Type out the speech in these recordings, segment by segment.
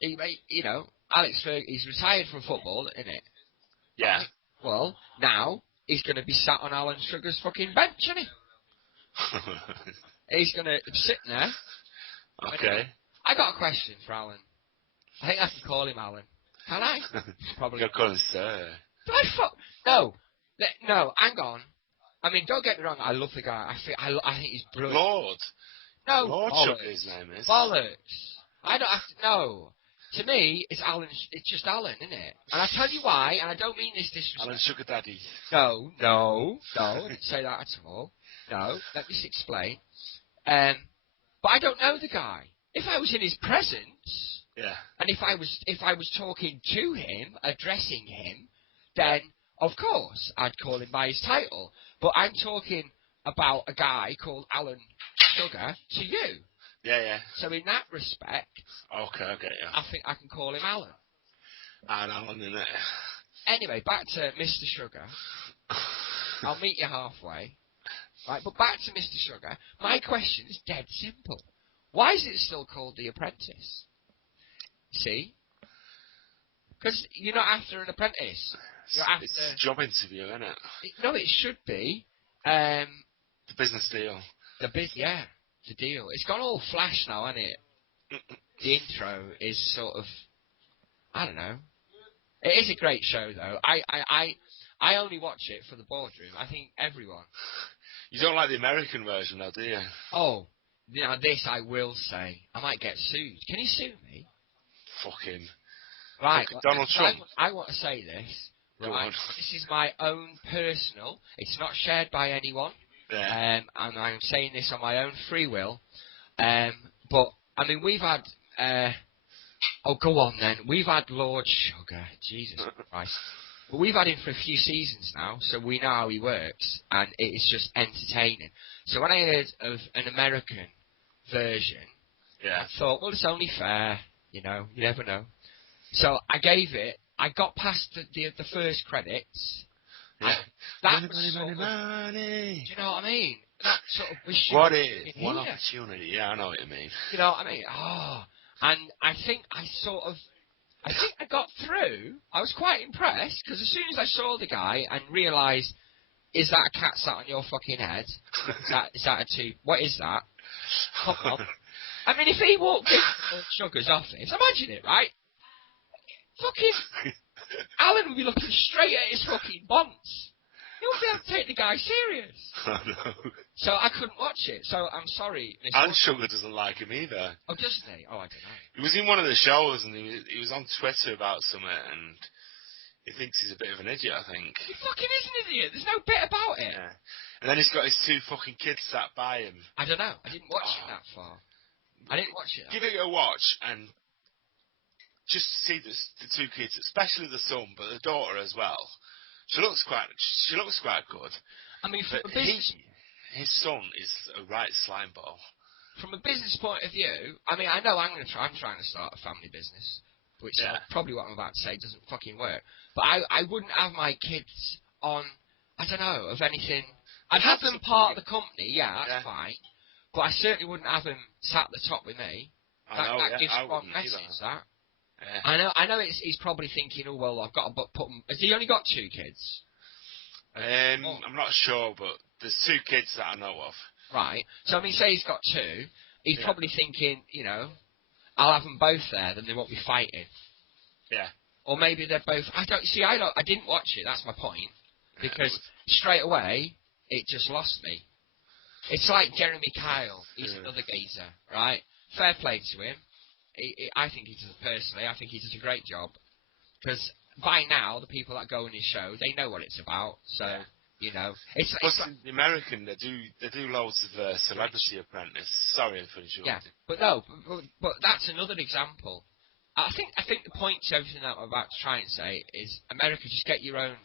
You know, Alex Ferguson, he's retired from football, isn't it? Yeah. Right. Well, now he's going to be sat on Alan Sugar's fucking bench, isn't he? He's going to sit there. Okay. I got a question for Alan. I think I can call him Alan. Can I? Probably. You're calling sir. Do I fuck? No. No, hang on. I mean, don't get me wrong, I love the guy. I think he's brilliant. Lord. No, Lord bollocks. Sugar, his name is. Bollocks. I don't have to, no. To me, it's Alan, it's just Alan, isn't it? And I tell you why, and I don't mean this disrespect. Alan Sugar Daddy. No, I didn't say that at all. No, let me explain. But I don't know the guy. If I was in his presence, Yeah. and if I was talking to him, addressing him, then of course I'd call him by his title. But I'm talking about a guy called Alan Sugar to you. Yeah. So in that respect, Okay, yeah. I think I can call him Alan. And Alan in it. Anyway, back to Mr. Sugar. I'll meet you halfway. Right, but back to Mr. Sugar. My question is dead simple. Why is it still called The Apprentice? See? Because you're not after an apprentice. You're after... It's a job interview, isn't it? No, it should be. The business deal. Yeah, the deal. It's gone all flash now, hasn't it? The intro is sort of... I don't know. It is a great show, though. I only watch it for the boardroom. I think everyone... You don't like the American version, though, do you? Oh, now this I will say. I might get sued. Can you sue me? Fucking... Right. Fucking Donald Trump. I want to say this. Go Right. on. This is my own personal. It's not shared by anyone. Yeah. And I'm saying this on my own free will. But, I mean, we've had... oh, go on then. We've had Lord Sugar. Jesus Christ. But we've had him for a few seasons now, so we know how he works, and it is just entertaining. So when I heard of an American version, Yeah. I thought, well, it's only fair, you know, you never know. So I gave it, I got past the first credits. Yeah. That Money. do you know what I mean? That sort of wish What is in one here. opportunity? Yeah, I know what you mean. You know what I mean? Oh, and I think I got through. I was quite impressed, because as soon as I saw the guy and realised, is that a cat sat on your fucking head? Is that a two? What is that? Come on. I mean, if he walked into Sugar's office, imagine it, right? Fucking Alan would be looking straight at his fucking bonds. He wouldn't be able to take the guy serious. I know. So I couldn't watch it. So I'm sorry, Mr. And Sugar doesn't like him either. Oh, doesn't he? Oh, I don't know. He was in one of the shows and he was on Twitter about something and he thinks he's a bit of an idiot, I think. He fucking is an idiot. There's no bit about it. Yeah. And then he's got his two fucking kids sat by him. I don't know. I didn't watch it that far. I didn't watch it that Give it a watch and just see the two kids, especially the son, but the daughter as well. She looks quite good. I mean, from But a business... his son is a right slime ball. From a business point of view, I mean, I know I'm trying to start a family business, which probably what I'm about to say doesn't fucking work. But I wouldn't have my kids on, I don't know, of anything. I'd have them part of the company, that's fine. But I certainly wouldn't have them sat at the top with me. That gives the wrong message, that. Yeah. I know he's probably thinking, oh, well, I've got to put them... Has he only got 2 kids? I'm not sure, but there's 2 kids that I know of. Right. So, I mean, say he's got 2. He's probably thinking, you know, I'll have them both there, then they won't be fighting. Yeah. Or maybe they're both... I didn't watch it, that's my point. Because straight away, it just lost me. It's like Jeremy Kyle. He's another geezer, right? Fair play to him. I think he does, personally, I think he does a great job. Because by now, the people that go on his show, they know what it's about. So, you know. It's the American, they do loads of Celebrity Apprentice. Sorry for interrupting. Yeah, but no, but that's another example. I think the point to everything that I'm about to try and say is, America, just get your own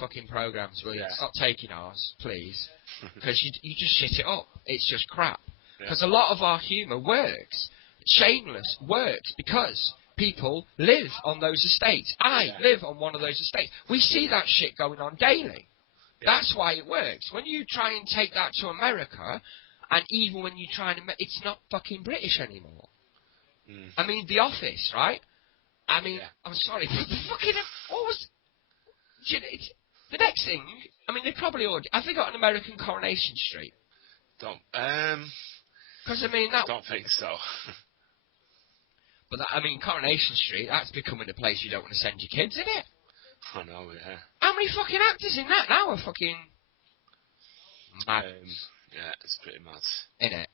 fucking programs, will you? Stop taking ours, please. Because you just shit it up. It's just crap. Because a lot of our humour works. Shameless works because people live on those estates. I live on one of those estates. We see that shit going on daily. That's why it works. When you try and take that to America, and even when you try and... It's not fucking British anymore. I mean, The Office, right? I mean, I'm sorry, but the fucking... What was... The next thing... I mean, they probably already... Have they got an American Coronation Street? Because, I mean, that... Don't think so. But, I mean, Coronation Street, that's becoming a place you don't want to send your kids, isn't it? I know, yeah. How many fucking actors in that now are fucking... mad? Yeah, it's pretty mad. Innit?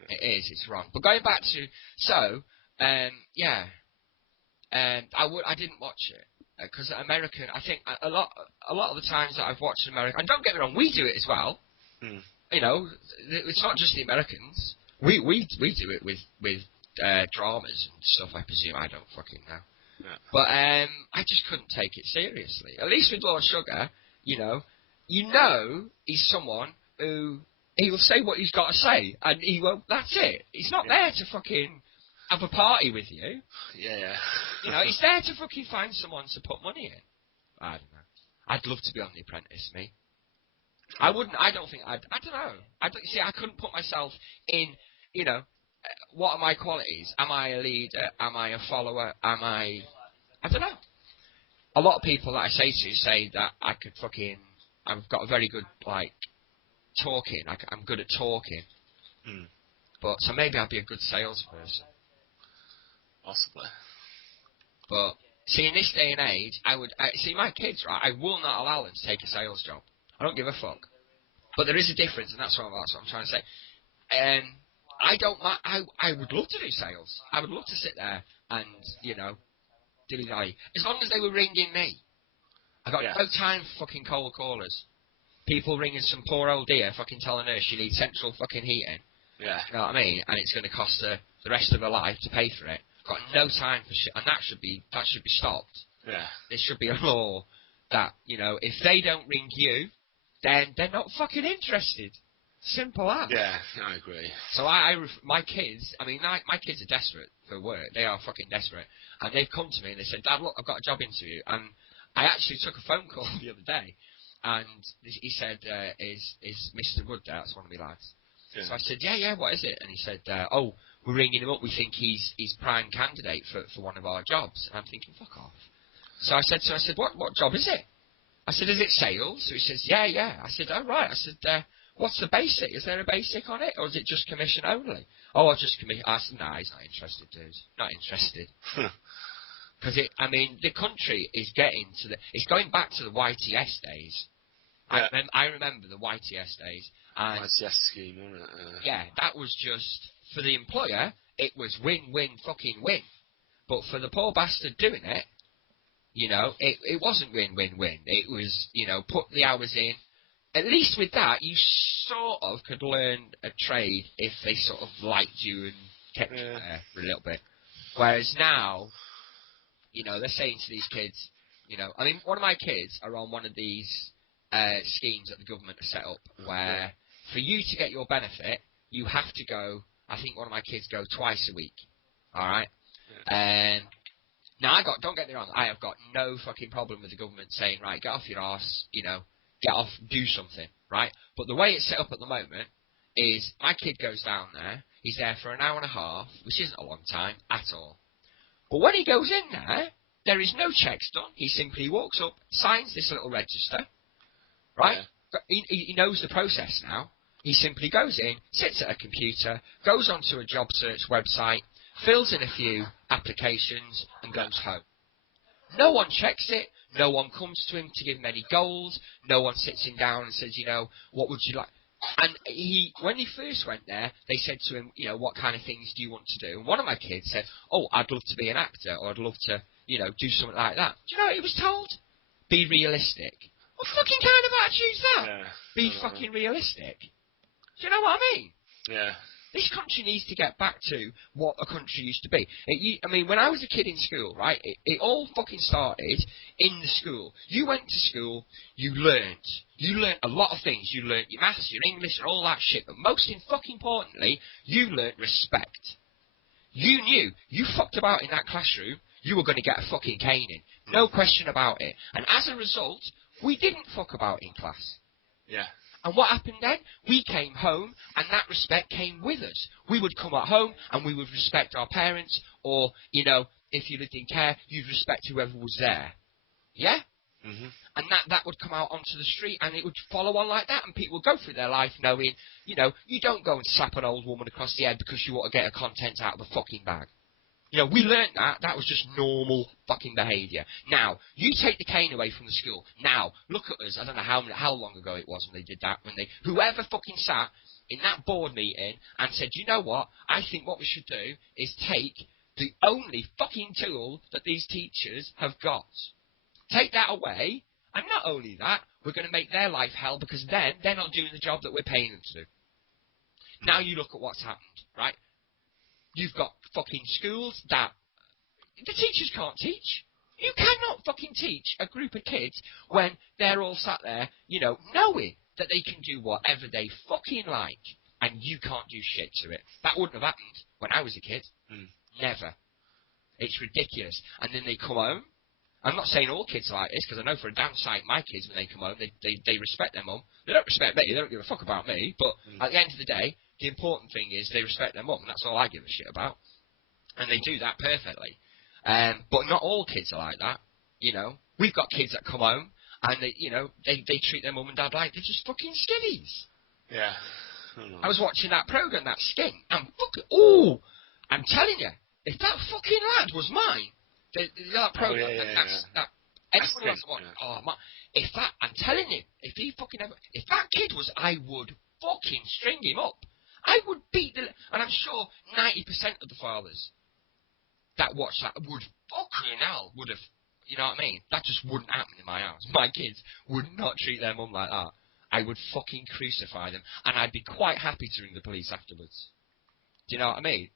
Yeah. It is, it's wrong. But going back to... So, yeah... I didn't watch it because American. I think a lot of the times that I've watched American, and don't get me wrong, we do it as well. You know, it's not just the Americans. We do it with dramas and stuff. I presume I don't fucking know. Yeah. But I just couldn't take it seriously. At least with Lord Sugar, you know he's someone who he will say what he's got to say, and he won't. That's it. He's not there to fucking have a party with you. Yeah. You know, he's there to fucking find someone to put money in. I don't know. I'd love to be on The Apprentice, me. I wouldn't. I don't think I'd. I don't know. See, I couldn't put myself in. You know, what are my qualities? Am I a leader? Am I a follower? Am I? I don't know. A lot of people that I say to say that I could fucking. I've got a very good talking. I'm good at talking. But so maybe I'd be a good salesperson. Possibly. But, see, in this day and age, see, my kids, right, I will not allow them to take a sales job. I don't give a fuck. But there is a difference, and that's what I'm trying to say. I would love to do sales. I would love to sit there and, you know, dilly-dally. As long as they were ringing me. I've got no time for fucking cold callers. People ringing some poor old dear fucking telling her she needs central fucking heating. Yeah. You know what I mean? And it's going to cost her the rest of her life to pay for it. Got no time for shit, and that should be stopped. Yeah. There should be a law that, you know, if they don't ring you, then they're not fucking interested. Simple as. Yeah, I agree. So my kids, I mean, my kids are desperate for work. They are fucking desperate, and they've come to me and they said, "Dad, look, I've got a job interview," and I actually took a phone call the other day, and he said, "Is Mr. Wood there?" That's one of my lads. Yeah. So I said, yeah, what is it? And he said, "Oh, we're ringing him up. We think he's prime candidate for one of our jobs." And I'm thinking, fuck off. So I said, what job is it? I said, is it sales? So he says, yeah. I said, oh, right. I said, what's the basic? Is there a basic on it? Or is it just commission only? Oh, I'll just commission. I said, nah, he's not interested, dude. Not interested. Because, the country is it's going back to the YTS days. Yeah. I remember the YTS days. And YTS scheme, wasn't it? Yeah, that was just, for the employer, it was win-win fucking win. But for the poor bastard doing it, you know, it wasn't win-win-win. It was, you know, put the hours in. At least with that, you sort of could learn a trade if they sort of liked you and kept you there for a little bit. Whereas now, you know, they're saying to these kids, you know, I mean, one of my kids are on one of these schemes that the government has set up where for you to get your benefit, you have to go, I think one of my kids go twice a week. Alright? Yeah. Now, don't get me wrong, I have got no fucking problem with the government saying, right, get off your arse, you know, get off, do something, right? But the way it's set up at the moment is my kid goes down there, he's there for an hour and a half, which isn't a long time at all. But when he goes in there is no checks done. He simply walks up, signs this little register, right? Yeah. He knows the process now. He simply goes in, sits at a computer, goes onto a job search website, fills in a few applications, and goes home. No one checks it. No one comes to him to give him any goals. No one sits him down and says, you know, what would you like? And when he first went there, they said to him, you know, what kind of things do you want to do? And one of my kids said, oh, I'd love to be an actor, or I'd love to, you know, do something like that. Do you know what he was told? Be realistic. What fucking kind of attitude's that? Yeah, be fucking realistic. Do you know what I mean? Yeah. This country needs to get back to what a country used to be. When I was a kid in school, right, it all fucking started in the school. You went to school, you learnt. You learnt a lot of things. You learnt your maths, your English, and all that shit. But most fucking importantly, you learnt respect. You knew you fucked about in that classroom, you were going to get a fucking caning. No question about it. And as a result, we didn't fuck about in class. Yeah. And what happened then? We came home, and that respect came with us. We would come at home, and we would respect our parents, or, you know, if you lived in care, you'd respect whoever was there. Yeah? Mm-hmm. And that would come out onto the street, and it would follow on like that, and people would go through their life knowing, you know, you don't go and slap an old woman across the head because you want to get her content out of the fucking bag. You know, we learnt that. That was just normal fucking behaviour. Now, you take the cane away from the school. Now, look at us. I don't know how long ago it was when they did that. Whoever fucking sat in that board meeting and said, you know what, I think what we should do is take the only fucking tool that these teachers have got. Take that away, and not only that, we're going to make their life hell, because then they're not doing the job that we're paying them to do. Now you look at what's happened, right? You've got fucking schools that the teachers can't teach. You cannot fucking teach a group of kids when they're all sat there, you know, knowing that they can do whatever they fucking like, and you can't do shit to it. That wouldn't have happened when I was a kid. Never. It's ridiculous. And then they come home. I'm not saying all kids are like this, because I know for a damn sight my kids, when they come home, they respect their mum. They don't respect me, they don't give a fuck about me, but at the end of the day, the important thing is they respect their mum, and that's all I give a shit about. And they do that perfectly. But not all kids are like that, you know. We've got kids that come home, and they, you know, they treat their mum and dad like they're just fucking skivvies. Yeah. I was watching that programme, that Skin, and fucking, I'm telling you, if that fucking lad was mine, that programme, everybody else wants, if that, I'm telling you, if that kid was, I would fucking string him up. I would beat and I'm sure 90% of the fathers that watch that would fucking hell, would have, you know what I mean? That just wouldn't happen in my house. My kids would not treat their mum like that. I would fucking crucify them, and I'd be quite happy to ring the police afterwards. Do you know what I mean?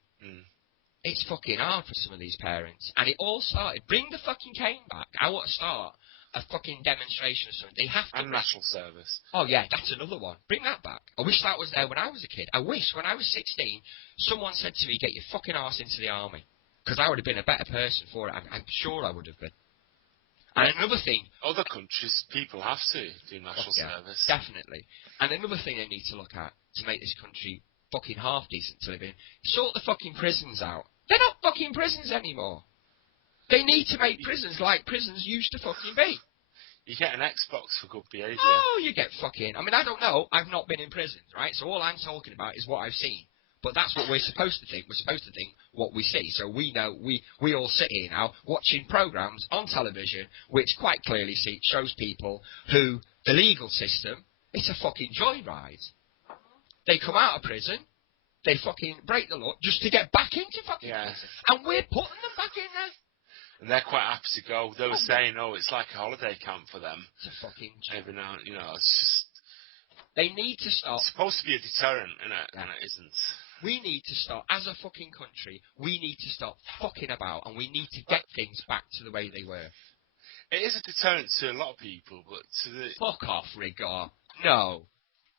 It's fucking hard for some of these parents. And it all started, bring the fucking cane back. I want to start a fucking demonstration or something. They have to. And national service. Oh yeah, that's another one. Bring that back. I wish that was there when I was a kid. I wish when I was 16, someone said to me, get your fucking arse into the army. Because I would have been a better person for it. I'm sure I would have been. And another thing... Other countries, people have to do national service. Definitely. And another thing they need to look at to make this country fucking half decent to live in, sort the fucking prisons out. They're not fucking prisons anymore. They need to make prisons like prisons used to fucking be. You get an Xbox for good behaviour. Oh, you get fucking... I mean, I don't know. I've not been in prisons, right? So all I'm talking about is what I've seen. But that's what we're supposed to think. We're supposed to think what we see. So we know, we all sit here now watching programmes on television which quite clearly shows people who the legal system, it's a fucking joyride. They come out of prison, they fucking break the law just to get back into fucking prison. And we're putting them back in there. And they're quite happy to go. They were saying, it's like a holiday camp for them. It's a fucking every now, you know, it's just... They need to stop. It's supposed to be a deterrent, and it isn't. We need to stop, as a fucking country, we need to stop fucking about, and we need to get things back to the way they were. It is a deterrent to a lot of people, but to the... Fuck off, Rigor. No.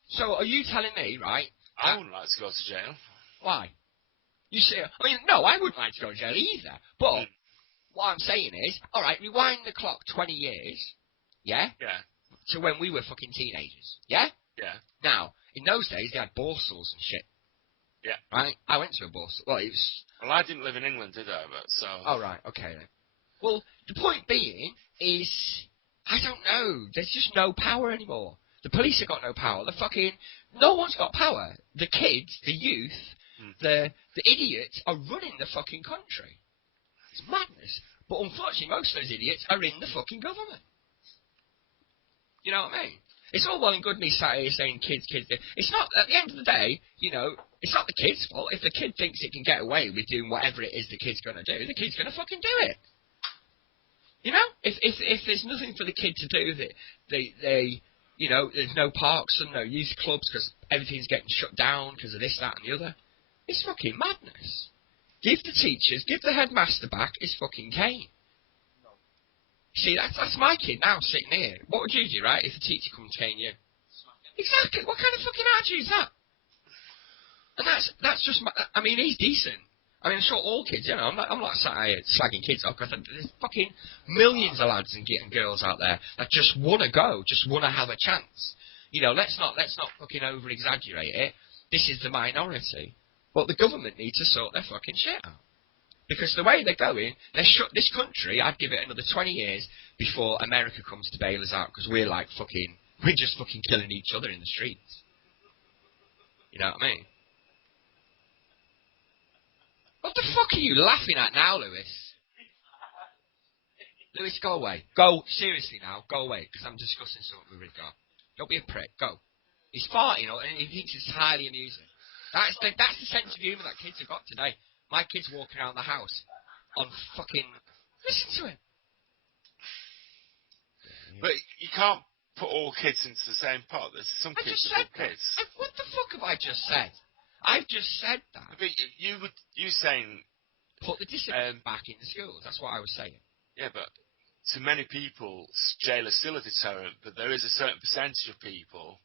So, are you telling me, right? I wouldn't like to go to jail. Why? You see, I mean, no, I wouldn't like to go to jail either. But, what I'm saying is, alright, rewind the clock 20 years, yeah? Yeah. To when we were fucking teenagers, yeah? Yeah. Now, in those days, they had Borsals and shit. Yeah. Right? I went to a Borsal. Well, it was... Well, I didn't live in England, did I? But so... Oh, right. Okay, then. Well, the point being is... I don't know. There's just no power anymore. The police have got no power. The fucking... No one's got power. The kids, the youth, the idiots are running the fucking country. It's madness. But unfortunately, most of those idiots are in the fucking government. You know what I mean? It's all well and good me sat here saying kids. It's not, at the end of the day, you know, it's not the kid's fault. If the kid thinks it can get away with doing whatever it is the kid's going to do, the kid's going to fucking do it. You know? If there's nothing for the kid to do, they you know, there's no parks and no youth clubs because everything's getting shut down because of this, that and the other. It's fucking madness. Give the teachers, give the headmaster back his fucking cane. See, that's my kid now sitting here. What would you do, right, if a teacher comes to cane you? Exactly. What kind of fucking attitude is that? And that's just I mean, he's decent. I mean, I'm sure all kids, you know, I'm not sat here slagging kids off, because there's fucking millions of lads and girls out there that just want to go, just want to have a chance. You know, let's not fucking over-exaggerate it. This is the minority. But the government needs to sort their fucking shit out. Because the way they're going, they shut this country. I'd give it another 20 years before America comes to bail us out, because we're just fucking killing each other in the streets. You know what I mean? What the fuck are you laughing at now, Lewis? Lewis, go away. Go, seriously now, go away, because I'm discussing something with Ridgar. Don't be a prick, go. He's farting, and he thinks it's highly amusing. That's the sense of humour that kids have got today. My kid's walking around the house on fucking... Listen to him. But you can't put all kids into the same pot. There's some kids that are kids. What the fuck have I just said? I've just said that. But you saying... Put the discipline back in the schools. That's what I was saying. Yeah, but to many people, jail is still a deterrent, but there is a certain percentage of people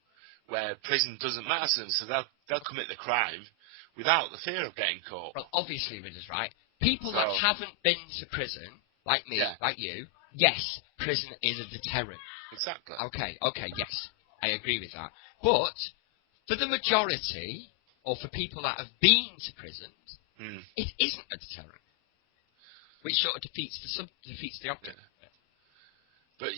where prison doesn't matter to them, so they'll commit the crime without the fear of getting caught. Well, obviously, Ridder's right. People that haven't been to prison, like me, like you, yes, prison is a deterrent. Exactly. Okay, yes, I agree with that. But for the majority, or for people that have been to prison, it isn't a deterrent, which sort of defeats the object. But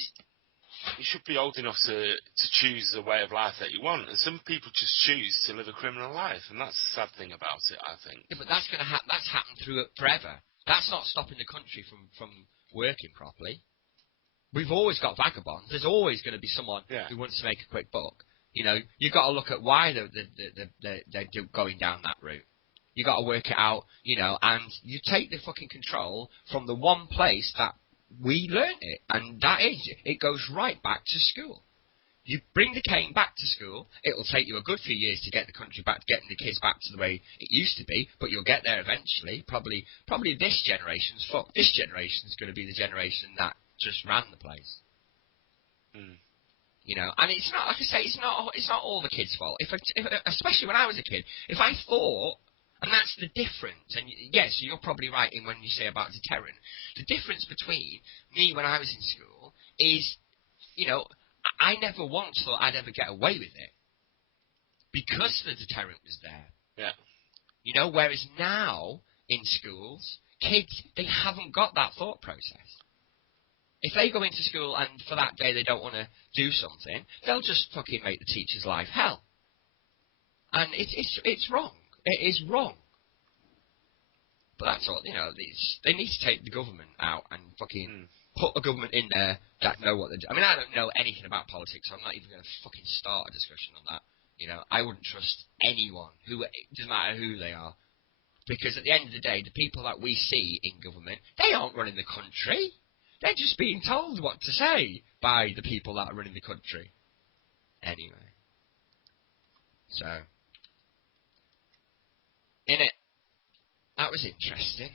you should be old enough to choose the way of life that you want, and some people just choose to live a criminal life, and that's the sad thing about it, I think. Yeah, but that's going to that's happened through it forever. That's not stopping the country from working properly. We've always got vagabonds. There's always going to be someone who wants to make a quick buck. You know, you've got to look at why they're going down that route. You got to work it out, you know, and you take the fucking control from the one place that we learned it, and that is, it goes right back to school. You bring the cane back to school, it'll take you a good few years to get the country back, getting the kids back to the way it used to be, but you'll get there eventually. Probably this generation's fucked. This generation's going to be the generation that just ran the place. You know, and it's not, like I say, it's not all the kids' fault. Especially when I was a kid, if I thought, and that's the difference, and yes, you're probably right in when you say about deterrent. The difference between me when I was in school is, you know, I never once thought I'd ever get away with it because the deterrent was there. Yeah. You know, whereas now in schools, kids, they haven't got that thought process. If they go into school and for that day they don't want to do something, they'll just fucking make the teacher's life hell. And it's wrong. It is wrong. But that's all, you know, they need to take the government out and fucking put a government in there that know what they're doing. I mean, I don't know anything about politics, so I'm not even going to fucking start a discussion on that. You know, I wouldn't trust anyone, it doesn't matter who they are. Because at the end of the day, the people that we see in government, they aren't running the country. They're just being told what to say by the people that are running the country. Anyway. So. Innit? That was interesting.